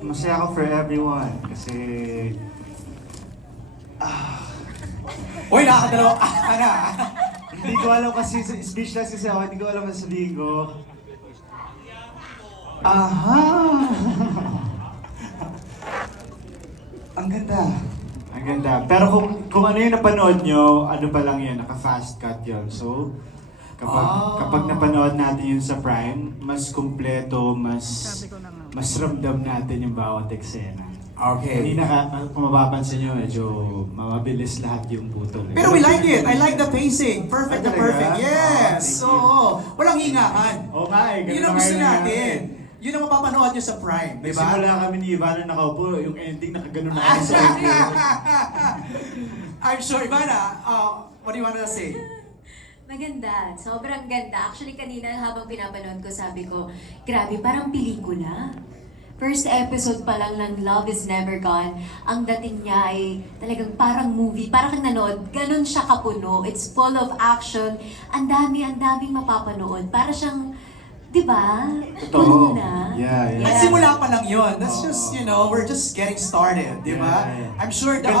masaya ako for everyone. Kasi, Uy, nakakadalaw. Ano? hindi ko alam kasi, speechless kasi ako, hindi ko alam ang sabihin ko. Aha! Ang ganda. Ang ganda. Pero kung ano yung napanood nyo, ano pa lang yun, naka-fast cut yun. So, kapag napanood natin yun sa Prime, mas kumpleto, mas ramdam natin yung bawat eksena. Okay. Hindi kung mapapansin nyo, medyo mabilis lahat yung putol. Pero we like it. I like the pacing. Perfect na Talaga? perfect. Yes. Thank So, you. walang hingahan. Oo nga eh. Yun ang gusto natin. Yun ang mapapanood nyo sa Prime, di ba? Simula kami ni Ivana nakaupo, yung ending nakaganon na kami sa I'm sure, Ivana, what do you want to say? Maganda. Sobrang ganda. Actually, kanina habang pinapanood ko, sabi ko, grabe, parang pelikula. First episode pa lang ng Love is Never Gone, ang dating niya ay talagang parang movie, parang kang nanood, ganun siya kapuno. It's full of action. Ang daming mapapanood. Para siyang, di ba? Totoo. Puno na. Yeah. At simula pa lang yun. That's just, we're just getting started, di ba? Yeah. I'm sure Ang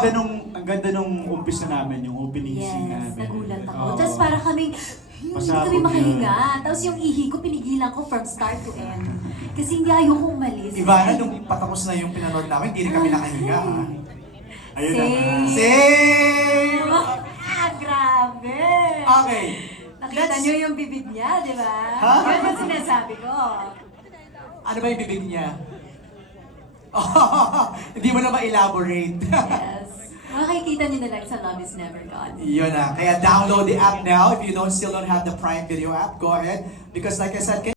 ganda nung umpisa namin, yung opening scene Yes, namin. nagulat ako. Oo. Tapos para kaming, hindi Pasabog kami makahinga. yun. Tapos yung ihi ko, pinigilan ko from start to end. Kasi hindi ayoko umalis. Ivana, nung patapos na yung pinanood namin, hindi rin kami nakahinga. ha? Ayun na nga. Same! Grabe! Okay. Nakita niyo yung bibig niya, di ba? Ha? Yan ang sinasabi ko. Ano ba yung bibig niya? Hindi mo na ma-elaborate. Yes. Makikita niyo na lang sa Love is Never Gone. Yun na. Kaya download the app now. If you still don't have the Prime Video app, go ahead. Because like I said,